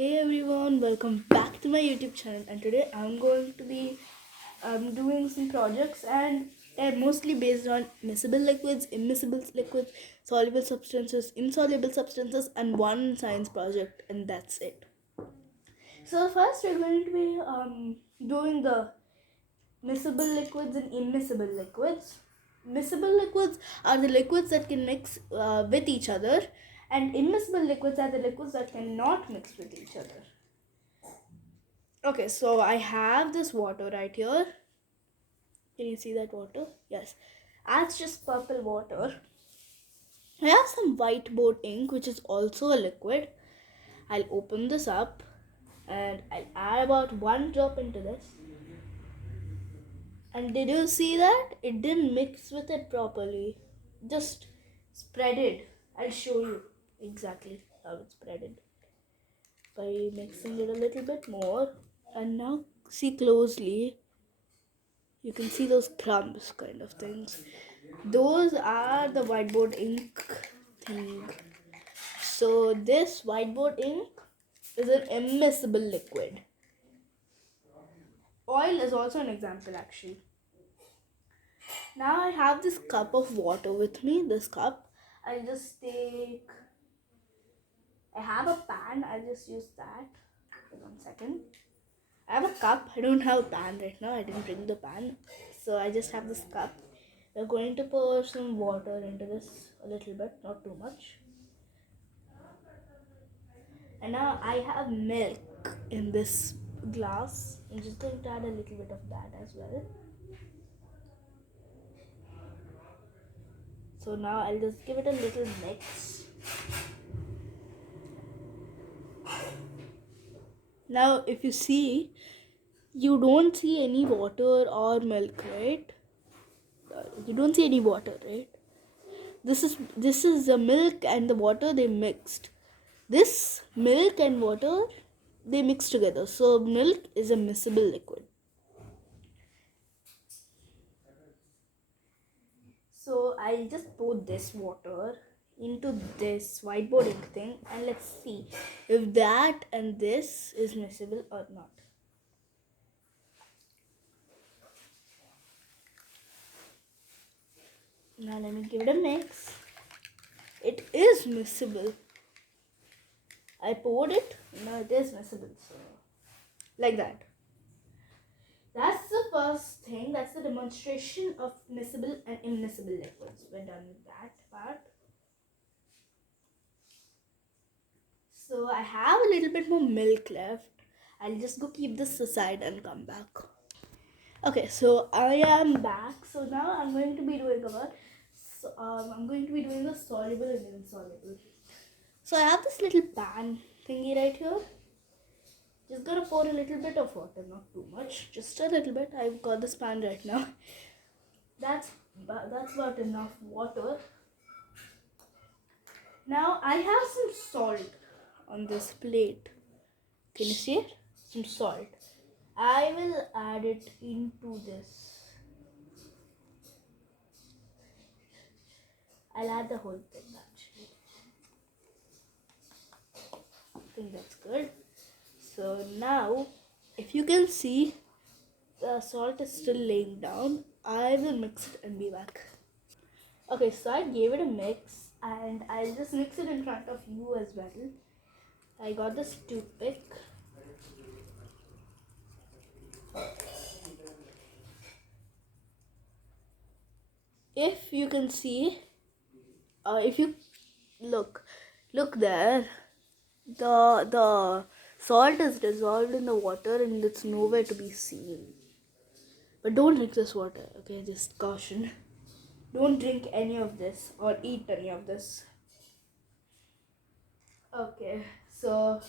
Hey everyone, welcome back to my YouTube channel, and today I'm going to be doing some projects, and they're mostly based on miscible liquids, immiscible liquids, soluble substances, insoluble substances, and one science project, and that's it. So first we're going to be doing the miscible liquids and immiscible liquids. Miscible liquids are the liquids that can mix with each other, and immiscible liquids are the liquids that cannot mix with each other. Okay, so I have this water right here. Can you see that water? Yes. That's just purple water. I have some whiteboard ink, which is also a liquid. I'll open this up and I'll add about 1 drop into this. And did you see that? It didn't mix with it properly. Just spread it. I'll show you exactly how it's spreaded by mixing it a little bit more. And now see closely. You can see those crumbs kind of things. Those are the whiteboard ink thing. So this whiteboard ink is an immiscible liquid. Oil is also an example actually. Now I have this cup of water with me. This cup. I'll just take. I have a pan. I'll just use that. 1 second. I have a cup. I don't have a pan right now. I didn't bring the pan. So I just have this cup. We're going to pour some water into this a little bit, not too much. And now I have milk in this glass. I'm just going to add a little bit of that as well. So now I'll just give it a little mix. Now if you see, you don't see any water or milk, right? You don't see any water, right? This is the milk and the water they mixed. This milk and water they mix together. So milk is a miscible liquid. So I'll just pour this water into this whiteboard ink thing, and let's see if that and this is miscible or not. Now let me give it a mix. It is miscible. I poured it. Now it is miscible. So like that. That's the first thing. That's the demonstration of miscible and immiscible liquids. We're done with that part. So I have a little bit more milk left. I'll just go keep this aside and come back. Okay, so I am back. So now I'm going to be doing the soluble and insoluble. So I have this little pan thingy right here. Just gonna pour a little bit of water, not too much, just a little bit. I've got this pan right now. That's about enough water. Now I have some salt on this plate. Can you see it? Some salt. I will add it into this. I'll add the whole thing actually. I think that's good. So now, if you can see, the salt is still laying down. I will mix it and be back. Okay, so I gave it a mix, and I'll just mix it in front of you as well. I got this toothpick. If you can see, if you look there, the salt is dissolved in the water and it's nowhere to be seen. But don't drink this water, okay? Just caution. Don't drink any of this or eat any of this. Okay, so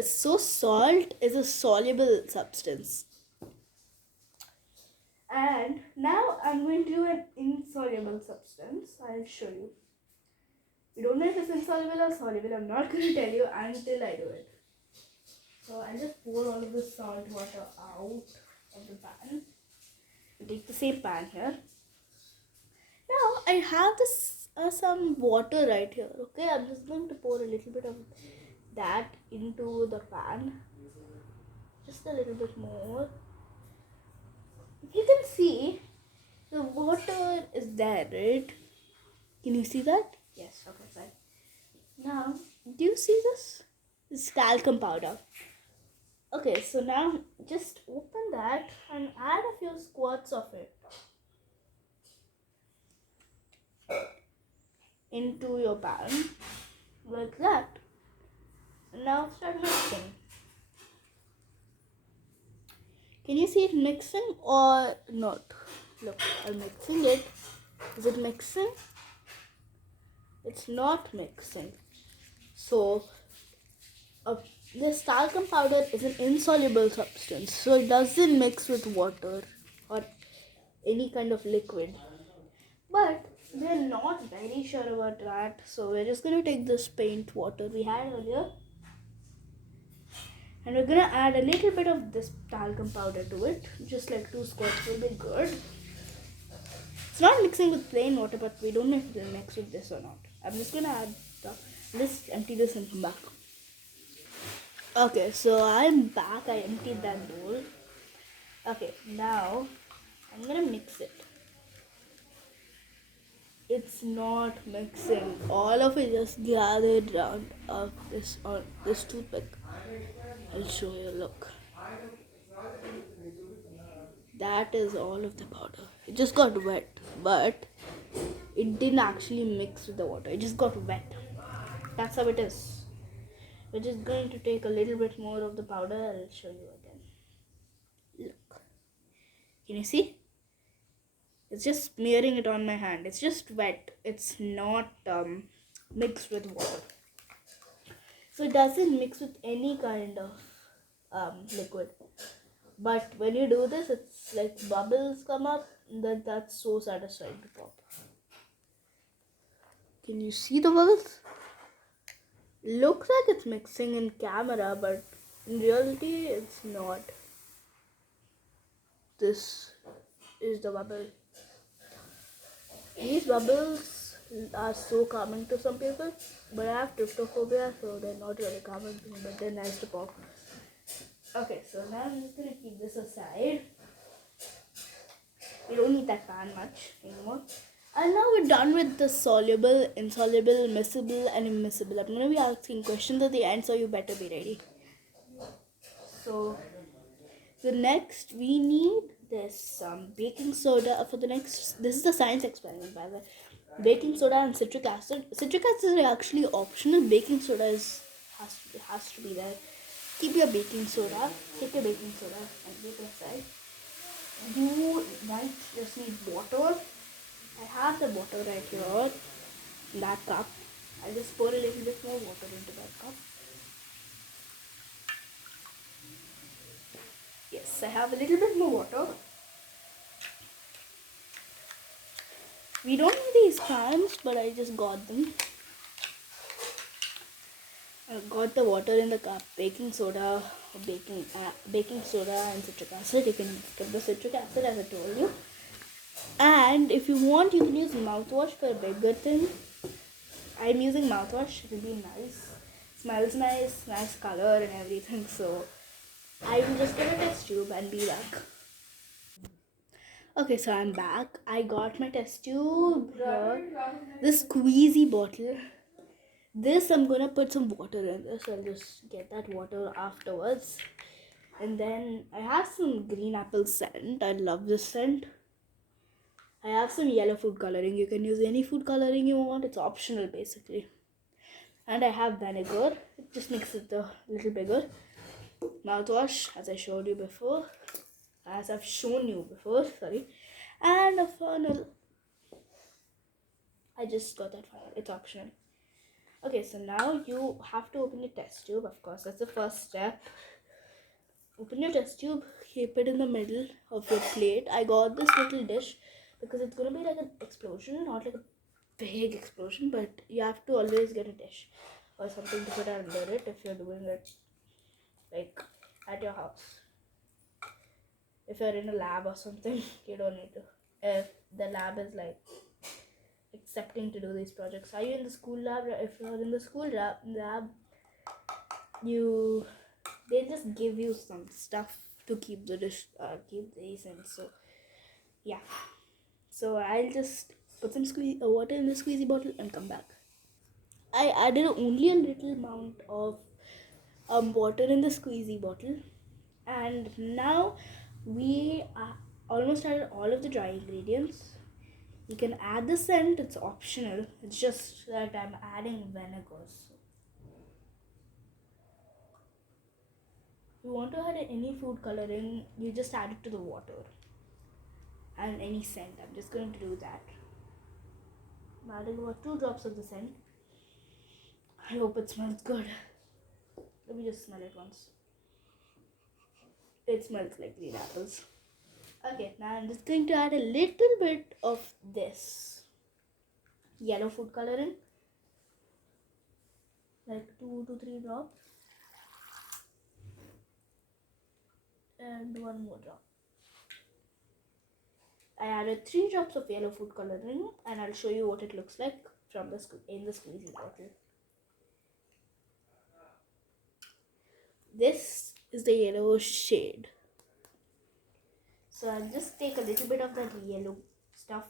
salt is a soluble substance. And now I'm going to do an insoluble substance. I'll show you. We don't know if it's insoluble or soluble. I'm not going to tell you until I do it. So I'll just pour all of the salt water out of the pan. We take the same pan here. Now I have this some water right here. Okay, I'm just going to pour a little bit of that into the pan. Just a little bit more. You can see the water is there, right? Can you see that? Yes, okay, fine. Now, do you see this? This is talcum powder. Okay, so now just open that and add a few squirts of it into your pan, like that. Now start mixing. Can you see it mixing or not? Look, I'm mixing it. Is it mixing? It's not mixing. So, uh, this talcum powder is an insoluble substance, so it doesn't mix with water or any kind of liquid. But we're not very sure about that, so we're just gonna take this paint water we had earlier and we're gonna add a little bit of this talcum powder to it, just like 2 squirts will be good. It's not mixing with plain water, but we don't know if it will mix with this or not. I'm just gonna add let's empty this and come back. Okay, so I'm back. I emptied that bowl. Okay, now I'm gonna mix it. It's not mixing. All of it just gathered around of this on this toothpick. I'll show you. Look, that is all of the powder. It just got wet, but it didn't actually mix with the water. It just got wet. That's how it is. We're just going to take a little bit more of the powder. I'll show you again. Look, can you see? It's just smearing it on my hand. It's just wet. It's not mixed with water. So it doesn't mix with any kind of liquid. But when you do this, it's like bubbles come up. That's so satisfying to pop. Can you see the bubbles? Looks like it's mixing in camera, but in reality, it's not. This is the bubble. These bubbles are so calming to some people, but I have tryptophobia, so they're not really calming to me, but they're nice to pop. Okay, so now I'm just gonna keep this aside. We don't need that pan much anymore. And now we're done with the soluble, insoluble, miscible, and immiscible. I'm gonna be asking questions at the end, so you better be ready. So the next we need this baking soda for the next. This is the science experiment, by the way. Baking soda and citric acid. Citric acid is actually optional. Baking soda has to be there. Keep your baking soda. Take your baking soda and keep it aside. You might just need water. I have the water right here in that cup. I'll just pour a little bit more water into that cup. Yes, I have a little bit more water. We don't need these pans, but I just got them. I got the water in the cup, baking soda, baking soda and citric acid. You can get the citric acid as I told you. And if you want, you can use mouthwash for a bigger thing. I'm using mouthwash. It will be nice. Smells nice, nice color and everything. So I'm just gonna test tube and be back. Okay, so I'm back. I got my test tube here. This squeezy bottle. This I'm gonna put some water in this. I'll just get that water afterwards. And then I have some green apple scent. I love this scent. I have some yellow food coloring. You can use any food coloring you want. It's optional basically. And I have vinegar. It just makes it a little bigger. Mouthwash, as I showed you before. As I've shown you before, sorry. And a funnel. I just got that funnel. It's optional. Okay, so now you have to open your test tube. Of course, that's the first step. Open your test tube, keep it in the middle of your plate. I got this little dish because it's gonna be like an explosion, not like a big explosion, but you have to always get a dish or something to put under it if you're doing it like at your house. If you're in a lab or something, you don't need to. If the lab is like accepting to do these projects. Are you in the school lab? If you're in the school lab, you they just give you some stuff to keep the dish keep the essence. So yeah, so I'll just put some water in the squeezy bottle and come back. I added only a little amount of water in the squeezy bottle, and now we almost added all of the dry ingredients. You can add the scent, it's optional. It's just that I'm adding vinegar. So if you want to add any food coloring, you just add it to the water. And any scent, I'm just going to do that. I'm adding about 2 drops of the scent. I hope it smells good. Let me just smell it once. It smells like green apples. Okay, now I'm just going to add a little bit of this yellow food coloring, like 2 to 3 drops, and one more drop. I added 3 drops of yellow food coloring, and I'll show you what it looks like from the in the squeezy bottle. This is the yellow shade. So I'll just take a little bit of that yellow stuff.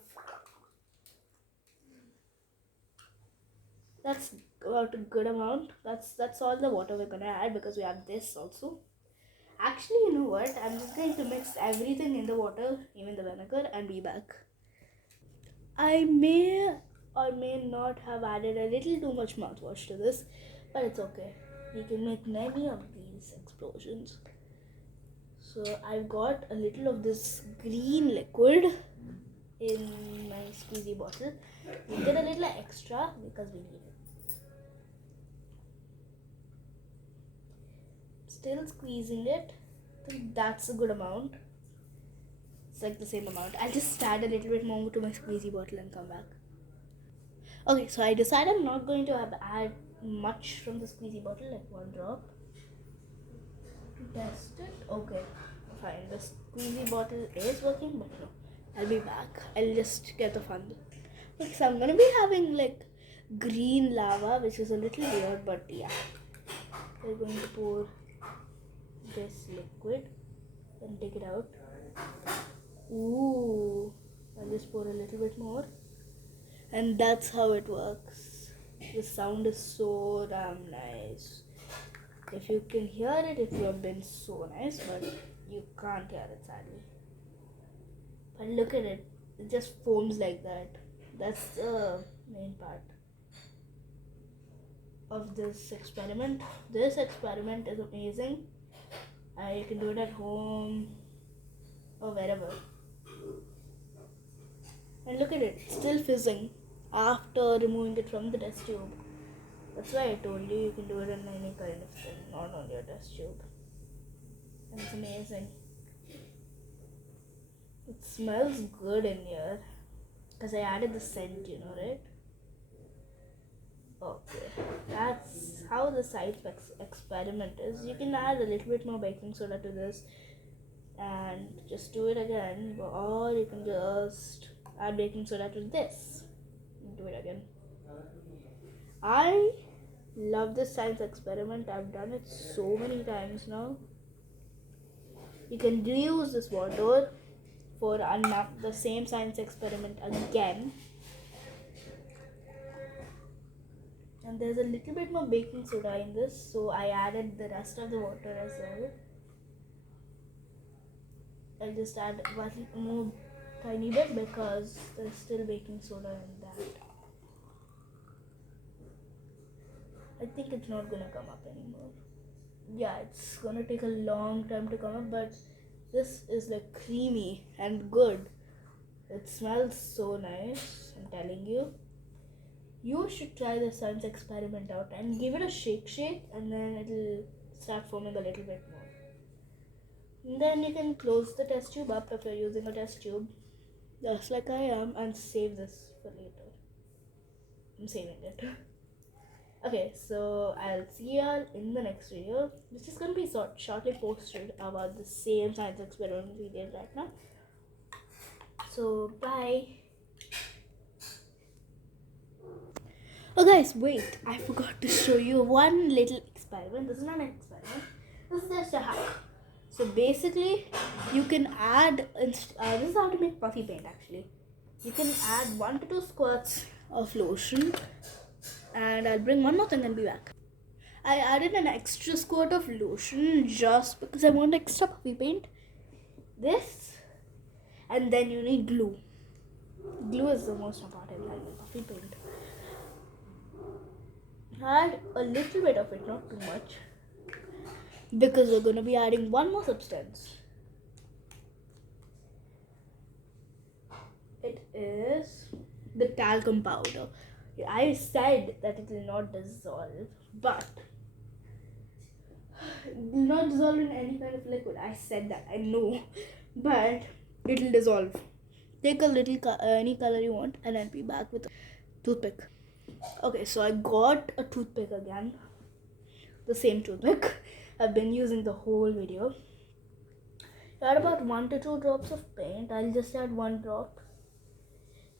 That's about a good amount. That's all the water we're gonna add because we have this also. Actually, you know what? I'm just going to mix everything in the water, even the vinegar, and be back. I may or may not have added a little too much mouthwash to this, but it's okay. We can make many of these explosions. So I've got a little of this green liquid in my squeezy bottle. We did a little extra because we need it. Still squeezing it. I think that's a good amount. It's like the same amount. I'll just add a little bit more to my squeezy bottle and come back. Okay, so I decided I'm not going to add much from the squeezy bottle, like 1 drop. To test it. Okay, fine. The squeezy bottle is working, but no. I'll be back. I'll just get the fun. Okay, so I'm gonna be having like green lava, which is a little weird, but yeah. We're going to pour this liquid and take it out. Ooh, I'll just pour a little bit more, and that's how it works. The sound is so damn nice. If you can hear it, it would have been so nice, but you can't hear it sadly. But look at it, it just foams like that. That's the main part of this experiment. This experiment is amazing. You can do it at home or wherever. And look at it, it's still fizzing after removing it from the test tube. That's why I told you you can do it in any kind of thing, not only a test tube. And it's amazing. It smells good in here because I added the scent, you know, right? Okay, that's how the side experiment is. You can add a little bit more baking soda to this and just do it again, or you can just add baking soda to this and do it again. I love this science experiment. I've done it so many times now. You can reuse this water for the same science experiment again. And there's a little bit more baking soda in this, so I added the rest of the water as well. I'll just add one more tiny bit because there's still baking soda in that. I think it's not gonna come up anymore. Yeah, it's gonna take a long time to come up, but this is like creamy and good. It smells so nice, I'm telling you. You should try the science experiment out and give it a shake, and then it'll start foaming a little bit more. And then you can close the test tube up if you're using a test tube, just like I am, and save this for later. I'm saving it. Okay, so I'll see y'all in the next video, which is going to be shortly posted about the same science experiment we did right now. So, bye. Oh guys, wait, I forgot to show you one little experiment. experiment. This is not an experiment. This is just a hack. So basically, you can add. This is how to make puffy paint. Actually, you can add 1 to 2 squirts of lotion, and I'll bring one more thing and be back. I added an extra squirt of lotion just because I want extra puffy paint. This, and then you need glue. Glue is the most important thing in puffy paint. Add a little bit of it, not too much, because we're going to be adding one more substance. It is the talcum powder. I said that it will not dissolve, but not dissolve in any kind of liquid. I said that, I know, but it will dissolve. Take a little any color you want, and I'll be back with a toothpick. Okay, so I got a toothpick again. The same toothpick I've been using the whole video. Add about 1 to 2 drops of paint. I'll just add 1 drop.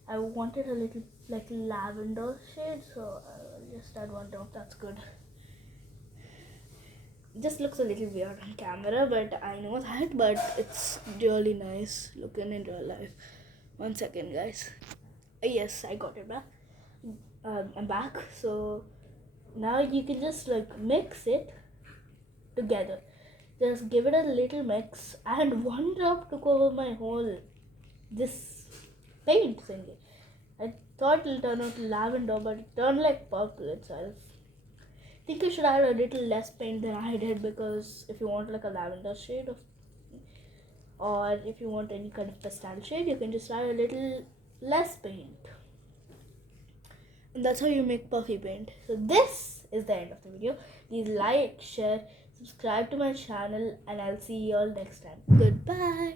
I wanted a little like lavender shade, so I'll just add 1 drop. That's good. It just looks a little weird on camera, but I know that, but it's really nice looking in real life. 1 second, guys. Yes, I got it back. I'm back. So now you can just like mix it together. Just give it a little mix, and 1 drop took over my whole this paint thingy. I thought it'll turn out lavender, but it turned like purple itself. I think you should add a little less paint than I did, because if you want like a lavender shade or if you want any kind of pastel shade, you can just add a little less paint. And that's how you make puffy paint. So this is the end of the video. Please like, share, subscribe to my channel, and I'll see you all next time. Goodbye.